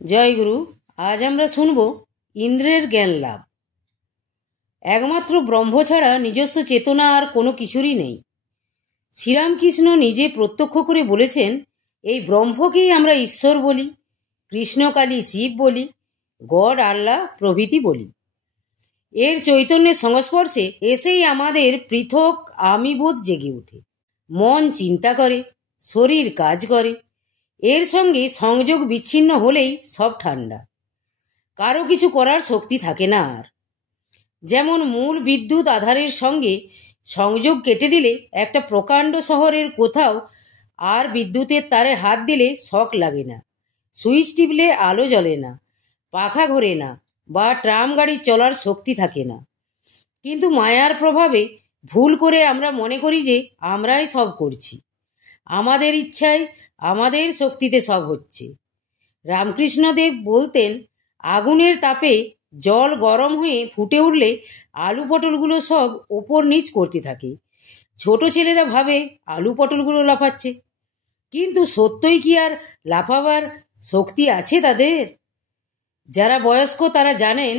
জয়গুরু। আজ আমরা শুনব ইন্দ্রের জ্ঞান লাভ। একমাত্র ব্রহ্ম ছাড়া নিজস্ব চেতনা আর কোনো কিছুরই নেই। শ্রীরামকৃষ্ণ নিজে প্রত্যক্ষ করে বলেছেন, এই ব্রহ্মকেই আমরা ঈশ্বর বলি, কৃষ্ণ কালী শিব বলি, গড আল্লাহ প্রভৃতি বলি। এর চৈতন্যের সংস্পর্শে এসেই আমাদের পৃথক আমিবোধ জেগে ওঠে। মন চিন্তা করে, শরীর কাজ করে। এর সঙ্গে সংযোগ বিচ্ছিন্ন হলেই সব ঠান্ডা, কারো কিছু করার শক্তি থাকে না আর। যেমন মূল বিদ্যুৎ আধারের সঙ্গে সংযোগ কেটে দিলে একটা প্রকাণ্ড শহরের কোথাও আর বিদ্যুতের তারে হাত দিলে শক লাগে না, সুইচ টিপলে আলো জ্বলে না, পাখা ঘোরে না বা ট্রাম গাড়ি চলার শক্তি থাকে না। কিন্তু মায়ার প্রভাবে ভুল করে আমরা মনে করি যে আমরাই সব করছি, আমাদের ইচ্ছায় আমাদের শক্তিতে সব হচ্ছে। রামকৃষ্ণদেব বলতেন, আগুনের তাপে জল গরম হয়ে ফুটে উঠলে আলু পটলগুলো সব ওপর নিচ করতে থাকে। ছোট ছেলেরা ভাবে আলু পটলগুলো লাফাচ্ছে, কিন্তু সত্যই কি আর লাফাবার শক্তি আছে তাদের? যারা বয়স্ক তারা জানেন,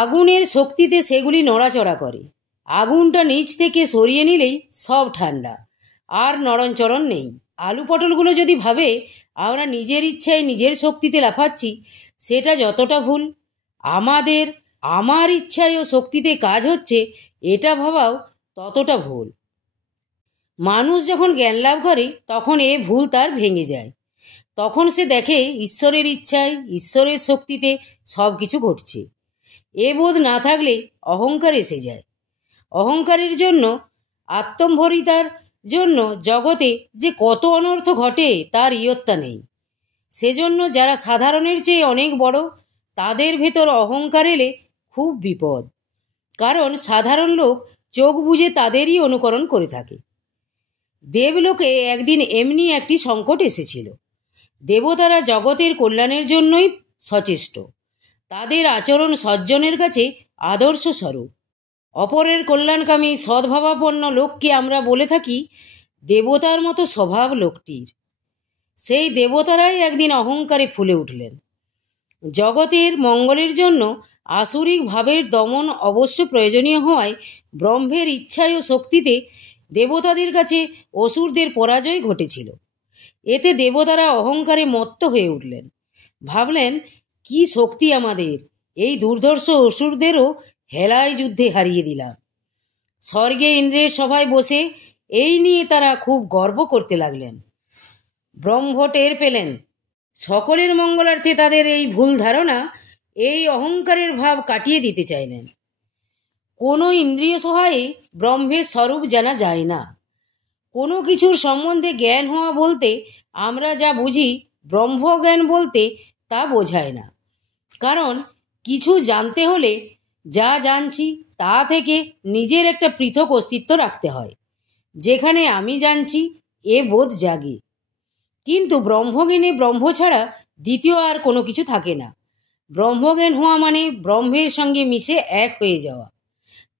আগুনের শক্তিতে সেগুলি নড়াচড়া করে। আগুনটা নিচ থেকে সরিয়ে নিলেই সব ঠান্ডা, আর নড়নচড়ন নেই। আলু পটলগুলো যদি ভাবে আমরা নিজের ইচ্ছায় নিজের শক্তিতে লাফাচ্ছি, সেটা যতটা ভুল। আমার ইচ্ছায় ও শক্তিতে কাজ হচ্ছে, এটা ভাবাও ততটা ভুল। মানুষ যখন জ্ঞান লাভ করে তখন এ ভুল তার ভেঙে যায়। তখন সে দেখে ঈশ্বরের ইচ্ছায় ঈশ্বরের শক্তিতে সব কিছু ঘটছে। এ বোধ না থাকলে অহংকার এসে যায়। অহংকারের জন্য, আত্মম্ভরিতার জন্য জগতে যে কত অনর্থ ঘটে তার ইয়ত্তা নেই। সেজন্য যারা সাধারণের চেয়ে অনেক বড়, তাদের ভেতর অহংকার এলে খুব বিপদ। কারণ সাধারণ লোক চোখ বুজে তাদেরই অনুকরণ করে থাকে। দেবলোকে একদিন এমনি একটি সংকট এসেছিল। দেবতারা জগতের কল্যাণের জন্যই সচেষ্ট। তাদের আচরণ সজ্জনের কাছে আদর্শ স্বরূপ। অপরের কল্যাণকামী সদ্ভাবাপন্ন লোককে আমরা বলে থাকি দেবতার মতো স্বভাব লোকটির। সেই দেবতারাই একদিন অহংকারে ফুলে উঠলেন। জগতের মঙ্গলের জন্য আসুরিক ভাবের দমন অবশ্য প্রয়োজনীয় হওয়ায় ব্রহ্মের ইচ্ছায় ও শক্তিতে দেবতাদের কাছে অসুরদের পরাজয় ঘটেছিল। এতে দেবতারা অহংকারে মত্ত হয়ে উঠলেন। ভাবলেন, কি শক্তি আমাদের, এই দুর্ধর্ষ অসুরদেরও হেলায় যুদ্ধে হারিয়ে দিলাম। স্বর্গে ইন্দ্রের সভায় বসে এই নিয়ে তারা খুব গর্ব করতে লাগলেন। ব্রহ্ম টের পেলেন, সকলের মঙ্গলার্থে তাদের এই ভুল ধারণা, এই অহংকারের ভাব কাটিয়ে দিতে চাইলেন। কোনো ইন্দ্রিয় সহায়ে ব্রহ্মের স্বরূপ জানা যায় না। কোনো কিছুর সম্বন্ধে জ্ঞান হওয়া বলতে আমরা যা বুঝি, ব্রহ্মজ্ঞান বলতে তা বোঝায় না। কারণ কিছু জানতে হলে যা জানছি তা থেকে নিজের একটা পৃথক অস্তিত্ব রাখতে হয়, যেখানে আমি জানছি এ বোধ জাগে। কিন্তু ব্রহ্মজ্ঞানে ব্রহ্ম ছাড়া দ্বিতীয় আর কোনো কিছু থাকে না। ব্রহ্মজ্ঞান হওয়া মানে ব্রহ্মের সঙ্গে মিশে এক হয়ে যাওয়া।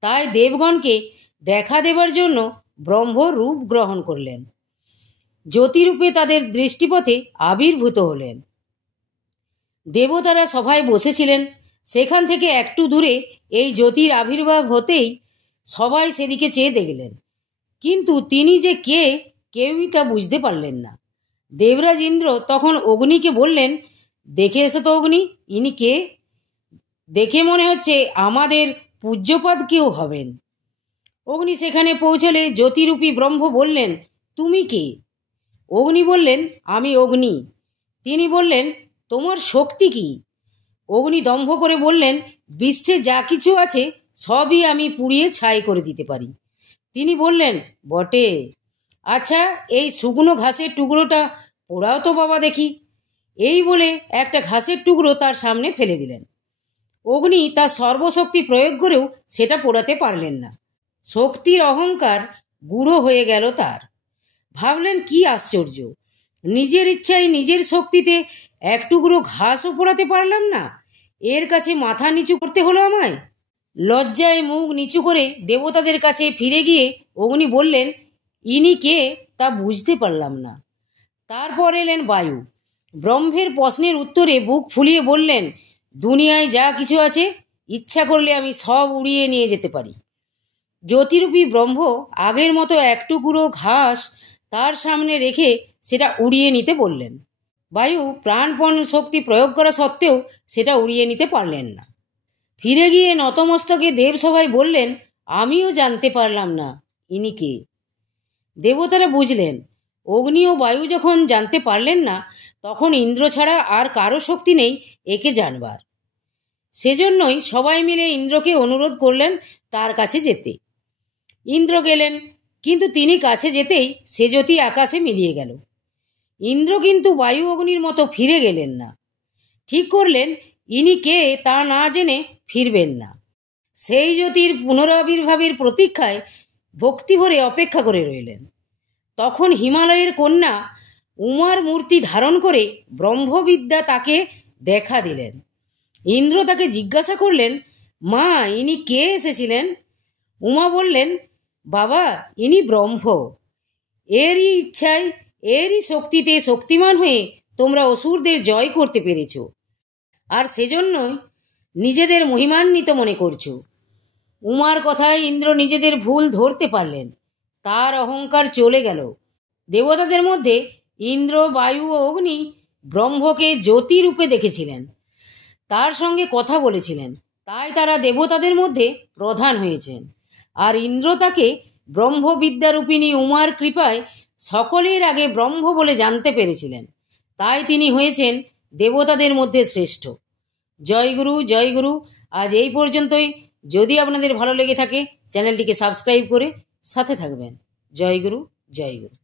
তাই দেবগণকে দেখা দেবার জন্য ব্রহ্ম রূপ গ্রহণ করলেন। জ্যোতিরূপে তাদের দৃষ্টিপথে আবির্ভূত হলেন। দেবতারা সভায় বসেছিলেন। সেখান থেকে একটু দূরে এই জ্যোতির আবির্ভাব হতেই সবাই সেদিকে চেয়ে দেখলেন। কিন্তু তিনি যে কে, কেউই তা বুঝতে পারলেন না। দেবরাজ ইন্দ্র তখন অগ্নিকে বললেন, দেখে এসো তো অগ্নি, ইনি কে? দেখে মনে হচ্ছে আমাদের পূজ্যপাদ কেউ হবেন। অগ্নি সেখানে পৌঁছলে জ্যোতিরূপী ব্রহ্ম বললেন, তুমি কে? অগ্নি বললেন, আমি অগ্নি। তিনি বললেন, তোমার শক্তি কি? অগ্নি দম্ভ করে বললেন, বিশ্বে যা কিছু আছে সবই আমি পুড়িয়ে ছাই করে দিতে পারি। তিনি বললেন, বটে? আচ্ছা, এই শুকনো ঘাসের টুকরোটা পোড়াও তো বাবা দেখি। এই বলে একটা ঘাসের টুকরো তার সামনে ফেলে দিলেন। অগ্নি তার সর্বশক্তি প্রয়োগ করেও সেটা পোড়াতে পারলেন না। শক্তির অহংকার গুঁড়ো হয়ে গেল তার। ভাবলেন, কি আশ্চর্য, নিজের ইচ্ছায় নিজের শক্তিতে এক টুকরো ঘাসও পোড়াতে পারলাম না, এর কাছে মাথা নিচু করতে হলো আমায়। লজ্জায় মুখ নিচু করে দেবতাদের কাছে ফিরে গিয়ে অগ্নি বললেন, ইনি কে তা বুঝতে পারলাম না। তারপর এলেন বায়ু। ব্রহ্মের প্রশ্নের উত্তরে বুক ফুলিয়ে বললেন, দুনিয়ায় যা কিছু আছে ইচ্ছা করলে আমি সব উড়িয়ে নিয়ে যেতে পারি। জ্যোতিরূপী ব্রহ্ম আগের মতো এক টুকরো ঘাস তার সামনে রেখে সেটা উড়িয়ে নিতে বললেন। বায়ু প্রাণপণ শক্তি প্রয়োগ করা সত্ত্বেও সেটা উড়িয়ে নিতে পারলেন না। ফিরে গিয়ে নতমস্তকে দেবসভায় বললেন, আমিও জানতে পারলাম না ইনি কে। দেবতারা বুঝলেন অগ্নি ও বায়ু যখন জানতে পারলেন না, তখন ইন্দ্র ছাড়া আর কারো শক্তি নেই একে জানবার। সেজন্যই সবাই মিলে ইন্দ্রকে অনুরোধ করলেন তার কাছে যেতে। ইন্দ্র গেলেন, কিন্তু তিনি কাছে যেতেই সে জ্যোতি আকাশে মিলিয়ে গেল। ইন্দ্র কিন্তু বায়ু অগ্নির মতো ফিরে গেলেন না। ঠিক করলেন ইনি কে তা না জেনে ফিরবেন না। সেই জ্যোতির পুনরাবির্ভাবের প্রতীক্ষায় ভক্তিভরে অপেক্ষা করে রইলেন। তখন হিমালয়ের কন্যা উমার মূর্তি ধারণ করে ব্রহ্মবিদ্যা তাকে দেখা দিলেন। ইন্দ্র তাকে জিজ্ঞাসা করলেন, মা ইনি কে এসেছিলেন? উমা বললেন, বাবা ইনি ব্রহ্ম। এরই ইচ্ছায় এরই শক্তিতে শক্তিমান হয়ে তোমরা অসুরদের জয় করতে পেরেছ, আর সেজন্যই নিজেদের মহিমান্বিত মনে করছো। উমার কথায় ইন্দ্র নিজেদের ভুল ধরতে পারলেন। তার অহংকার চলে গেল। দেবতাদের মধ্যে ইন্দ্র, বায়ু ও অগ্নি ব্রহ্মকে জ্যোতি রূপে দেখেছিলেন, তার সঙ্গে কথা বলেছিলেন, তাই তারা দেবতাদের মধ্যে প্রধান হয়েছেন। আর ইন্দ্র তাকে ব্রহ্মবিদ্যারূপিণী উমার কৃপায় সকলের আগে ব্রহ্ম বলে জানতে পেরেছিলেন, তাই তিনি হয়েছেন দেবতাদের মধ্যে শ্রেষ্ঠ। জয় গুরু, জয় গুরু। আজ এই পর্যন্তই। যদি আপনাদের ভালো লেগে থাকে চ্যানেলটিকে সাবস্ক্রাইব করে সাথে থাকবেন। জয় গুরু, জয় গুরু।